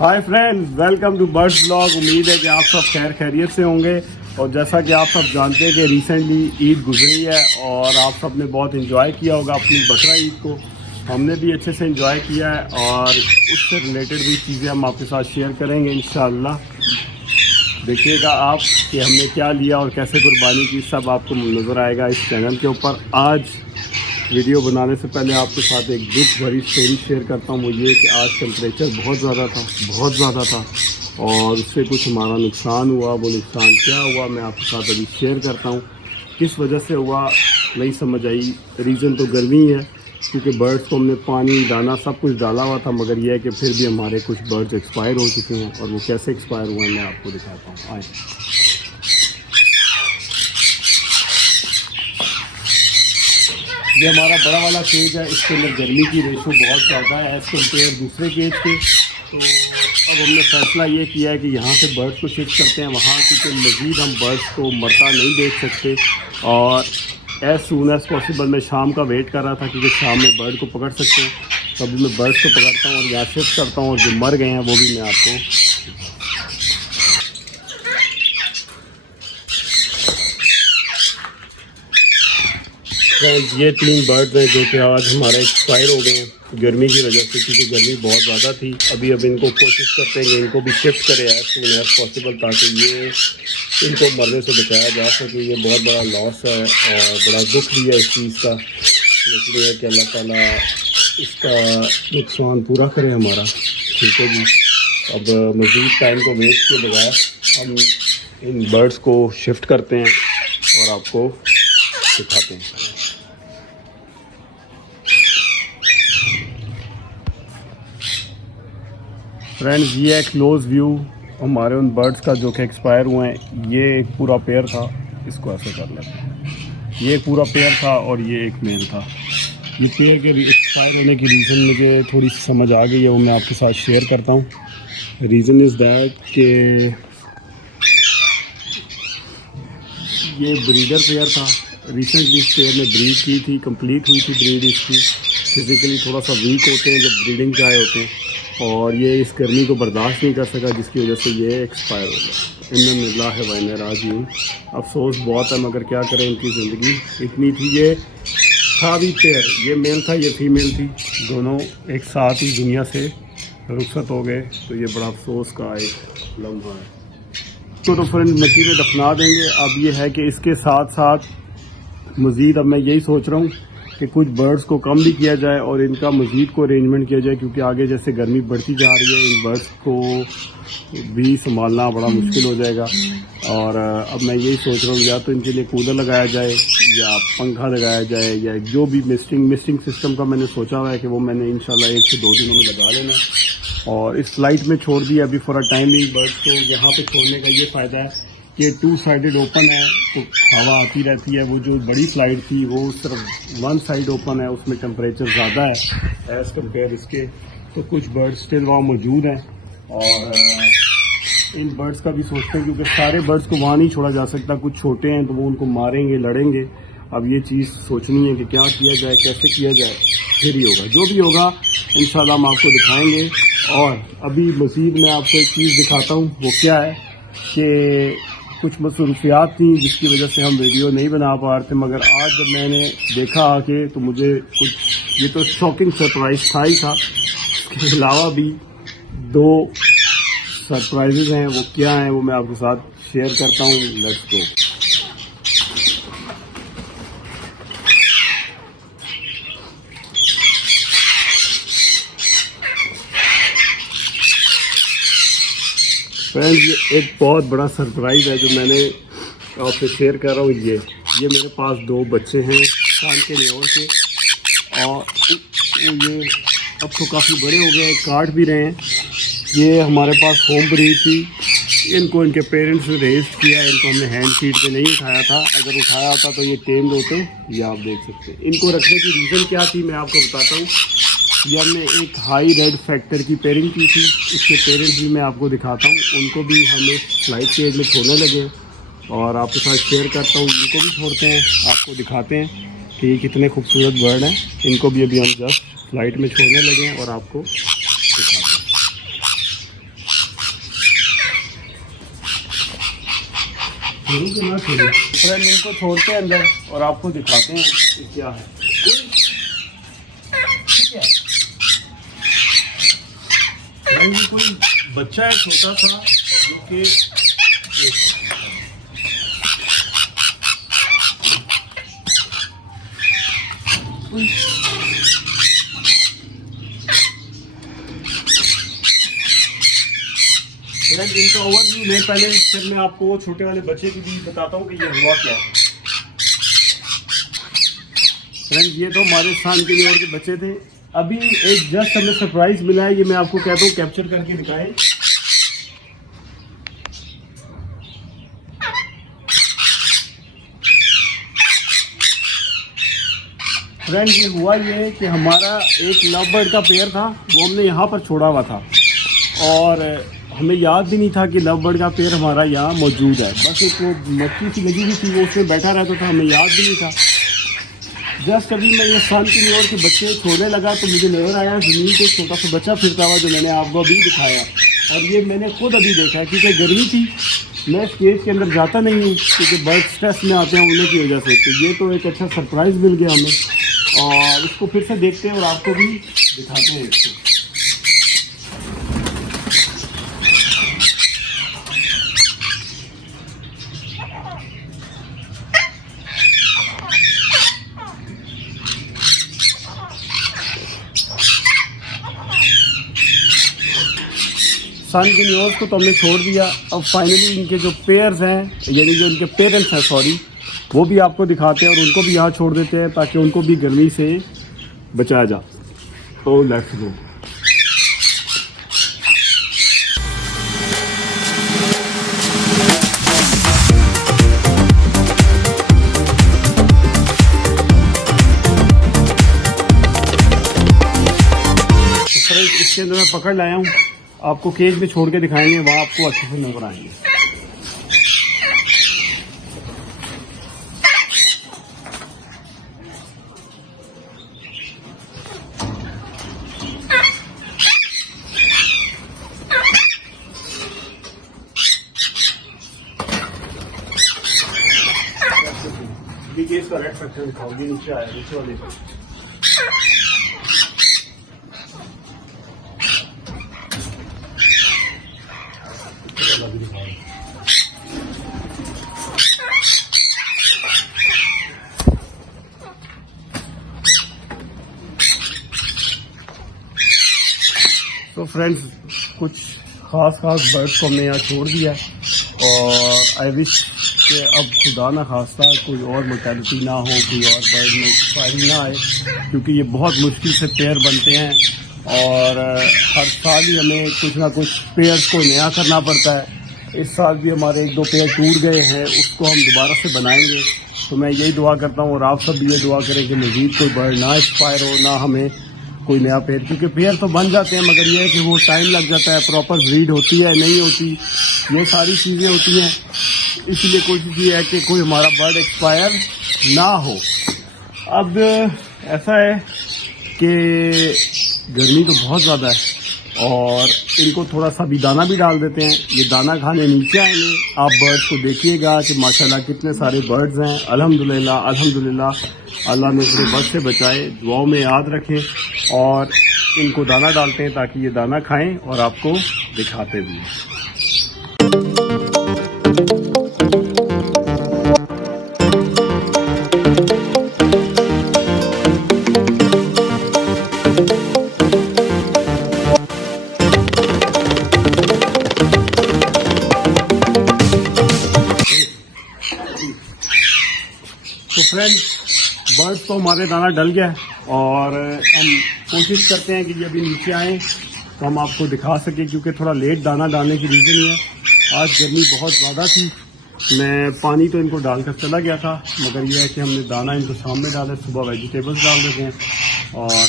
Hi friends, welcome to birds blog. उम्मीद है कि आप सब खैर खैरियत से होंगे। और जैसा कि आप सब जानते हैं कि रिसेंटली ईद गुजरी है और आप सब ने बहुत इन्जॉय किया होगा अपनी बकरा ईद को। हमने भी अच्छे से इन्जॉय किया है और उससे रिलेटेड भी चीज़ें हम आपके साथ शेयर करेंगे इंशाल्लाह। देखिएगा आप कि हमने क्या लिया और कैसे कुर्बानी की, सब आपको नज़र आएगा इस चैनल के ऊपर। आज वीडियो बनाने से पहले आपके साथ एक दुख भरी स्टोरी शेयर करता हूँ। वो ये कि आज टेम्परेचर बहुत ज़्यादा था और उससे कुछ हमारा नुकसान हुआ। वो नुकसान क्या हुआ मैं आपके साथ अभी शेयर करता हूँ। किस वजह से हुआ नहीं समझ आई। रीज़न तो गर्मी है, क्योंकि बर्ड्स को हमने पानी दाना सब कुछ डाला हुआ था, मगर यह है कि फिर भी हमारे कुछ बर्ड्स एक्सपायर हो चुके हैं। और वो कैसे एक्सपायर हुए हैं मैं आपको दिखाता हूँ। आए, ये हमारा बड़ा वाला केज है। इसके अंदर गर्मी की रेशो बहुत ज़्यादा है एज़ कम्पेयर दूसरे केज के। तो अब हमने फैसला ये किया है कि यहाँ से बर्ड्स को शिफ्ट करते हैं वहाँ, क्योंकि मज़ीद हम बर्ड्स को मरता नहीं देख सकते। और एज़ सून एज़ पॉसिबल मैं शाम का वेट कर रहा था, क्योंकि शाम में बर्ड को पकड़ सकते हैं। तो अभी मैं बर्ड्स को पकड़ता हूँ और यहाँ शिफ्ट करता हूँ, और जो मर गए हैं वो भी मैं आपको। ये 3 बर्ड्स हैं जो कि आज हमारे एक्सपायर हो गए हैं गर्मी की वजह से, क्योंकि गर्मी बहुत ज़्यादा थी। अभी अब इनको कोशिश करते हैं कि इनको भी शिफ्ट करें एज सून एज पॉसिबल, ताकि ये इनको मरने से बचाया जा सके। ये बहुत बड़ा लॉस है और बड़ा दुख भी है इस चीज़ का, लेकिन यह कि अल्लाह ताला इसका नुकसान पूरा करे हमारा। ठीक है जी। अब मज़ीद टाइम को वेस्ट किए बगैर हम इन बर्ड्स को शिफ्ट करते हैं और आपको दिखाते हैं। फ्रेंड्स, ये है क्लोज व्यू हमारे उन बर्ड्स का जो कि एक्सपायर हुए हैं। ये एक पूरा पेयर था, इसको ऐसे कर लेते हैं। ये एक पूरा पेयर था और ये एक मेल था। ये पेयर के एक्सपायर होने की रीज़न मुझे थोड़ी सी समझ आ गई है, वो मैं आपके साथ शेयर करता हूँ। रीज़न इज़ दैट कि ये ब्रीडर पेयर था। रिसेंटली इस पेयर ने ब्रीड की थी, कंप्लीट हुई थी ब्रीड इसकी। फिज़िकली थोड़ा सा वीक होते हैं जब ब्रीडिंग के आए होते हैं, और ये इस गर्मी को बर्दाश्त नहीं कर सका, जिसकी वजह से ये एक्सपायर हो गया। इन्ना मिला है वाइन राजी। अफसोस बहुत है, मगर क्या करें, इनकी ज़िंदगी इतनी थी। ये था भी पेयर, ये मेल था ये फीमेल थी, दोनों एक साथ ही दुनिया से रुखसत हो गए। तो ये बड़ा अफसोस का एक लम्हा है। तो फ्रेंड मिट्टी में दफना देंगे। अब ये है कि इसके साथ साथ मज़ीद अब मैं यही सोच रहा हूँ कि कुछ बर्ड्स को कम भी किया जाए और इनका मज़ीद को अरेंजमेंट किया जाए, क्योंकि आगे जैसे गर्मी बढ़ती जा रही है इन बर्ड्स को भी संभालना बड़ा मुश्किल हो जाएगा। और अब मैं यही सोच रहा हूँ या तो इनके लिए कूलर लगाया जाए या पंखा लगाया जाए, या जो भी मिस्टिंग सिस्टम का मैंने सोचा हुआ है कि वो मैंने इंशाल्लाह 1 से 2 दिनों में लगा लेना। और इस फ्लाइट में छोड़ दिया अभी फॉर अ टाइमिंग बर्ड्स को। यहाँ पे छोड़ने का ये फ़ायदा है कि 2 साइडेड ओपन है, तो हवा आती रहती है। वो जो बड़ी फ्लाइट थी वो सिर्फ 1 साइड ओपन है, उसमें टेम्परेचर ज़्यादा है एज़ कम्पेयर इसके। तो कुछ बर्ड्स स्टिल वहाँ मौजूद हैं और इन बर्ड्स का भी सोचते हैं, क्योंकि सारे बर्ड्स को वहाँ नहीं छोड़ा जा सकता। कुछ छोटे हैं तो वो उनको मारेंगे, लड़ेंगे। अब ये चीज़ सोचनी है कि क्या किया जाए, कैसे किया जाए, फिर ही होगा। जो भी होगा इंशाल्लाह हम आपको दिखाएंगे। और अभी मज़ीद मैं आपको एक चीज़ दिखाता हूँ। वो क्या है कि कुछ मसरूफियात थी जिसकी वजह से हम वीडियो नहीं बना पा रहे थे, मगर आज जब मैंने देखा आके तो मुझे कुछ, ये तो शॉकिंग सरप्राइज़ था ही था। इसके अलावा भी 2 सरप्राइजेज़ हैं। वो क्या हैं वो मैं आपके साथ शेयर करता हूँ। Let's go. फ्रेंड्स, ये एक बहुत बड़ा सरप्राइज़ है जो मैंने आपसे शेयर कर रहा हूँ। ये मेरे पास 2 बच्चे हैं कान के न्योर के, और ये अब तो काफ़ी बड़े हो गए हैं, काट भी रहे हैं। ये हमारे पास होम ब्रीड थी। इनको इनके पेरेंट्स ने रेज किया। इनको हमने हैंड फीड पे नहीं उठाया था। अगर उठाया होता तो ये टेम्ड होते। ये आप देख सकते हैं। इनको रखने की रीज़न क्या थी मैं आपको बताता हूँ। ये हमने एक हाई रेड फैक्टर की पेयरिंग की थी। इसके पेरेंट्स भी मैं आपको दिखाता हूँ। उनको भी हम एक फ्लाइट केज में छोड़ने लगे और आपके साथ शेयर करता हूँ। इनको भी छोड़ते हैं, आपको दिखाते हैं कि ये कितने खूबसूरत बर्ड हैं। इनको भी अभी हम जस्ट फ्लाइट में छोड़ने लगे हैं और आपको दिखाते हैं। छोड़ू कि ना छोड़ू? फ्रेंड इनको छोड़ते हैं अंदर और आपको दिखाते हैं कि क्या है। ठीक है फ्रेंड, कोई बच्चा है छोटा सा जो कि फ्रेंड इनका ओवरव्यू नहीं, पहले फिर मैं आपको वो छोटे वाले बच्चे की भी बताता हूँ कि ये हुआ क्या है। फ्रेंड ये तो हमारे स्थान के लिए और के बच्चे थे। अभी एक जस्ट हमें सरप्राइज मिला है, ये मैं आपको कहता हूँ कैप्चर करके दिखाएं। फ्रेंड ये हुआ ये कि हमारा एक लव बर्ड का पेयर था, वो हमने यहाँ पर छोड़ा हुआ था और हमें याद भी नहीं था कि लव बर्ड का पेयर हमारा यहाँ मौजूद है। बस एक वो मक्खी सी लगी हुई थी, वो उसमें बैठा रहता था, हमें याद भी नहीं था। जस्ट अभी मैं ये सन की ओर के बच्चे छोड़ने लगा तो मुझे नजर आया ज़मीन पे छोटा सा बच्चा फिरता हुआ, जो मैंने आपको अभी दिखाया। और ये मैंने खुद अभी देखा क्योंकि गर्मी थी, मैं इस केज के अंदर जाता नहीं हूँ क्योंकि बर्ड स्ट्रेस में आते हैं उड़ने की वजह से। तो ये तो एक अच्छा सरप्राइज़ मिल गया हमें और इसको फिर से देखते हैं और आपको भी दिखाते हैं इसको। सन के न्यूज़ को तो हमने छोड़ दिया। अब फाइनली इनके जो पेयर्स हैं यानी जो इनके पेरेंट्स हैं सॉरी, वो भी आपको दिखाते हैं और उनको भी यहाँ छोड़ देते हैं ताकि उनको भी गर्मी से बचाया जा। तो लेट्स गो। इसके अंदर मैं पकड़ लाया हूँ, आपको केज में छोड़ के दिखाएंगे, वहाँ आपको अच्छे से नजर आएंगे। केज का रेड स्ट्रक्चर दिखाओगे, नीचे आया नीचे वाले तो फ्रेंड्स कुछ खास बर्ड्स को हमने यहाँ छोड़ दिया और आई विश कि अब खुदा ना खास्ता कोई और मोर्टेलिटी ना हो, कोई और बर्ड में एक्सपायरी ना आए, क्योंकि ये बहुत मुश्किल से पेयर बनते हैं और हर साल ही हमें कुछ ना कुछ पेयर्स को नया करना पड़ता है। इस साल भी हमारे 1-2 पेयर टूट गए हैं, उसको हम दोबारा से बनाएंगे। तो मैं यही दुआ करता हूँ और आप सब भी ये दुआ करें कि मज़ीद कोई बर्ड ना एक्सपायर हो, ना हमें कोई नया पेयर, क्योंकि पेयर तो बन जाते हैं मगर ये है कि वो टाइम लग जाता है, प्रॉपर ब्रीड होती है नहीं होती, ये सारी चीज़ें होती हैं। इसलिए कोशिश ये है कि कोई हमारा बर्ड एक्सपायर ना हो। अब ऐसा है कि गर्मी तो बहुत ज़्यादा है और इनको थोड़ा सा भी दाना भी डाल देते हैं। ये दाना खाने नीचे आएंगे, आप बर्ड्स को देखिएगा कि माशाल्लाह कितने सारे बर्ड्स हैं। अल्हम्दुलिल्लाह अल्हम्दुलिल्लाह, अल्लाह ने अपने बर्ड से बचाए, दुआओं में याद रखें और इनको दाना डालते हैं ताकि ये दाना खाएं और आपको दिखाते भी हैं। तो फ्रेंड्स बर्ड्स तो हमारे दाना डल गया और हम कोशिश करते हैं कि ये अभी नीचे आएँ तो हम आपको दिखा सकें, क्योंकि थोड़ा लेट दाना डालने की रीज़न ये है आज गर्मी बहुत ज़्यादा थी। मैं पानी तो इनको डालकर चला गया था मगर यह है कि हमने दाना इनको शाम में डाला, सुबह वेजिटेबल्स डाल देते हैं। और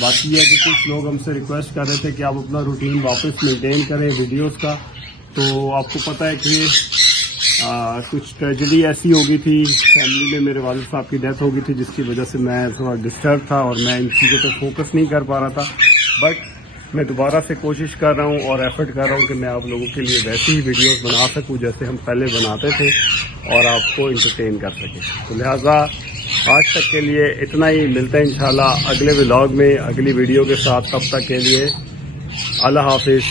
बाकी यह है कि कुछ लोग हमसे रिक्वेस्ट कर रहे थे कि आप अपना रूटीन वापस मेंटेन करें वीडियोस का। तो आपको पता है कि कुछ ट्रेजेडी ऐसी हो गई थी फैमिली में, मेरे वालिद साहब की डेथ हो गई थी जिसकी वजह से मैं थोड़ा डिस्टर्ब था और मैं इन चीज़ों पे फोकस नहीं कर पा रहा था। बट मैं दोबारा से कोशिश कर रहा हूँ और एफर्ट कर रहा हूँ कि मैं आप लोगों के लिए वैसी ही वीडियोस बना सकूँ जैसे हम पहले बनाते थे और आपको इंटरटेन कर सकें। तो लिहाजा आज तक के लिए इतना ही, मिलते हैं इंशाल्लाह अगले व्लॉग में अगली वीडियो के साथ। तब तक के लिए अल्लाह हाफिज़।